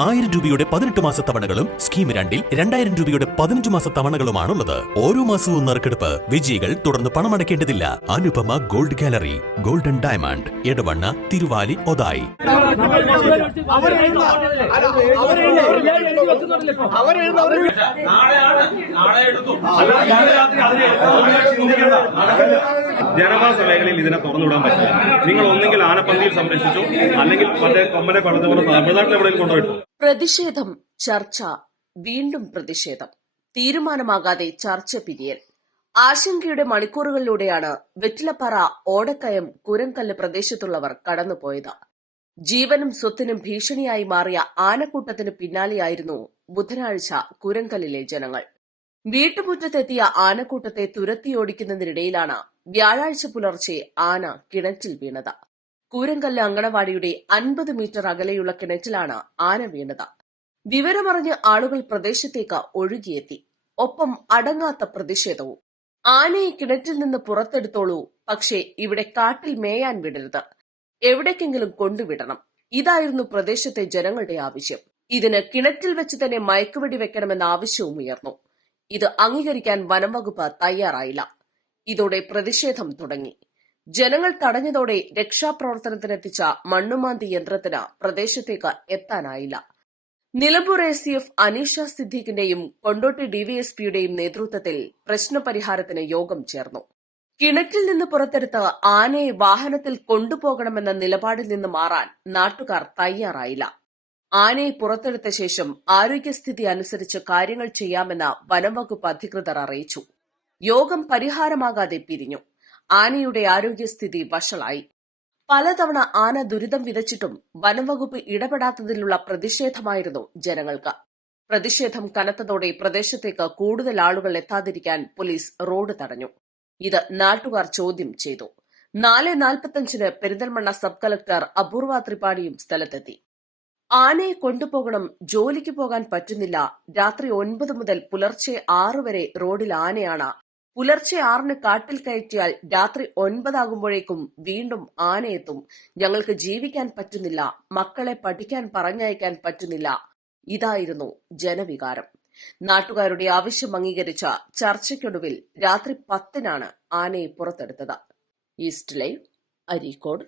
1000 രൂപയുടെ 18 മാസ തവണകളും സ്കീം 2-ൽ 2000 രൂപയുടെ 15 മാസ തവണകളുമാണുള്ളത്. ഓരോ മാസവും നറുക്കെടുപ്പ്. വിജയികൾ തുടർന്ന് പണമടയ്ക്കേണ്ടതില്ല. Anupama gold gallery, golden diamond, Edavanna, Thiruvali, Othayi. ജനവാസ മേഖലയിൽ ഇതിനെ തുറന്നുവിടാൻ പറ്റില്ല. നിങ്ങൾ ഒന്നെങ്കിൽ ആനപ്പന്തിയിൽ സംരക്ഷിച്ചു, അല്ലെങ്കിൽ മറ്റേ കൊമ്പനെ പറഞ്ഞതുപോലെ തമിഴ്നാട്ടിൽ എവിടെയും കൊണ്ടുപോയിട്ടു. പ്രതിഷേധം, ചർച്ച, വീണ്ടും പ്രതിഷേധം. തീരുമാനമാകാതെ ചർച്ച പിരിയൽ. ആശങ്കയുടെ മണിക്കൂറുകളിലൂടെയാണ് വെറ്റിലപ്പാറ, ഓടക്കയം, കുരങ്കല്ല് പ്രദേശത്തുള്ളവർ കടന്നുപോയത്. ജീവനും സ്വത്തിനും ഭീഷണിയായി മാറിയ ആനക്കൂട്ടത്തിന് പിന്നാലെയായിരുന്നു ബുധനാഴ്ച കുരങ്കല്ലിലെ ജനങ്ങൾ. വീട്ടുമുറ്റത്തെത്തിയ ആനക്കൂട്ടത്തെ തുരത്തിയോടിക്കുന്നതിനിടയിലാണ് വ്യാഴാഴ്ച പുലർച്ചെ ആന കിണറ്റിൽ വീണത്. കൂരങ്കല്ല് അങ്കണവാടിയുടെ 50 മീറ്റർ അകലെയുള്ള കിണറ്റിലാണ് ആന വീണത്. വിവരമറിഞ്ഞ് ആളുകൾ പ്രദേശത്തേക്ക് ഒഴുകിയെത്തി. ഒപ്പം അടങ്ങാത്ത പ്രതിഷേധവും. ആനയെ കിണറ്റിൽ നിന്ന് പുറത്തെടുത്തോളൂ, പക്ഷേ ഇവിടെ കാട്ടിൽ മേയാൻ വിടരുത്, എവിടേക്കെങ്കിലും കൊണ്ടുവിടണം. ഇതായിരുന്നു പ്രദേശത്തെ ജനങ്ങളുടെ ആവശ്യം. ഇതിന് കിണറ്റിൽ വെച്ച് തന്നെ മയക്കുവെടി വെക്കണമെന്ന ആവശ്യവും ഉയർന്നു. ഇത് അംഗീകരിക്കാൻ വനംവകുപ്പ് തയ്യാറായില്ല. ഇതോടെ പ്രതിഷേധം തുടങ്ങി. ജനങ്ങൾ തടഞ്ഞതോടെ രക്ഷാപ്രവർത്തനത്തിനെത്തിച്ച മണ്ണുമാന്തി യന്ത്രത്തിന് പ്രദേശത്തേക്ക് എത്താനായില്ല. നിലമ്പൂർ ACF അനീഷ സിദ്ദീഖിന്റെയും കൊണ്ടോട്ടി DYSPയുടെയും നേതൃത്വത്തിൽ പ്രശ്നപരിഹാരത്തിന് യോഗം ചേർന്നു. കിണറ്റിൽ നിന്ന് പുറത്തെടുത്ത് ആനയെ വാഹനത്തിൽ കൊണ്ടുപോകണമെന്ന നിലപാടിൽ നിന്ന് മാറാൻ നാട്ടുകാർ തയ്യാറായില്ല. ആനയെ പുറത്തെടുത്ത ശേഷം ആരോഗ്യസ്ഥിതി അനുസരിച്ച് കാര്യങ്ങൾ ചെയ്യാമെന്ന് വനംവകുപ്പ് അധികൃതർ അറിയിച്ചു. യോഗം പരിഹാരമാകാതെ പിരിഞ്ഞു. ആനയുടെ ആരോഗ്യസ്ഥിതി വഷളായി. പലതവണ ആന ദുരിതം വിതച്ചിട്ടും വനംവകുപ്പ് ഇടപെടാത്തതിലുള്ള പ്രതിഷേധമായിരുന്നു ജനങ്ങൾക്ക്. പ്രതിഷേധം കനത്തതോടെ പ്രദേശത്തേക്ക് കൂടുതൽ ആളുകൾ എത്താതിരിക്കാൻ പോലീസ് റോഡ് തടഞ്ഞു. ഇത് നാട്ടുകാർ ചോദ്യം ചെയ്തു. 4:45 പെരിന്തൽമണ്ണ സബ് കളക്ടർ അപൂർവ ത്രിപാഠിയും സ്ഥലത്തെത്തി. ആനയെ കൊണ്ടുപോകണം, ജോലിക്ക് പോകാൻ പറ്റുന്നില്ല. രാത്രി 9 മുതൽ പുലർച്ചെ 6 വരെ റോഡിൽ ആനയാണ്. പുലർച്ചെ 6-ന് കാട്ടിൽ കയറ്റിയാൽ രാത്രി 9 ആകുമ്പോഴേക്കും വീണ്ടും ആനയെത്തും. ഞങ്ങൾക്ക് ജീവിക്കാൻ പറ്റുന്നില്ല, മക്കളെ പഠിക്കാൻ പറഞ്ഞയക്കാൻ പറ്റുന്നില്ല. ഇതായിരുന്നു ജനവികാരം. നാട്ടുകാരുടെ ആവശ്യം അംഗീകരിച്ച ചർച്ചയ്ക്കൊടുവിൽ രാത്രി 10-നാണ് ആനയെ പുറത്തെടുത്തത്. East live, Areekode.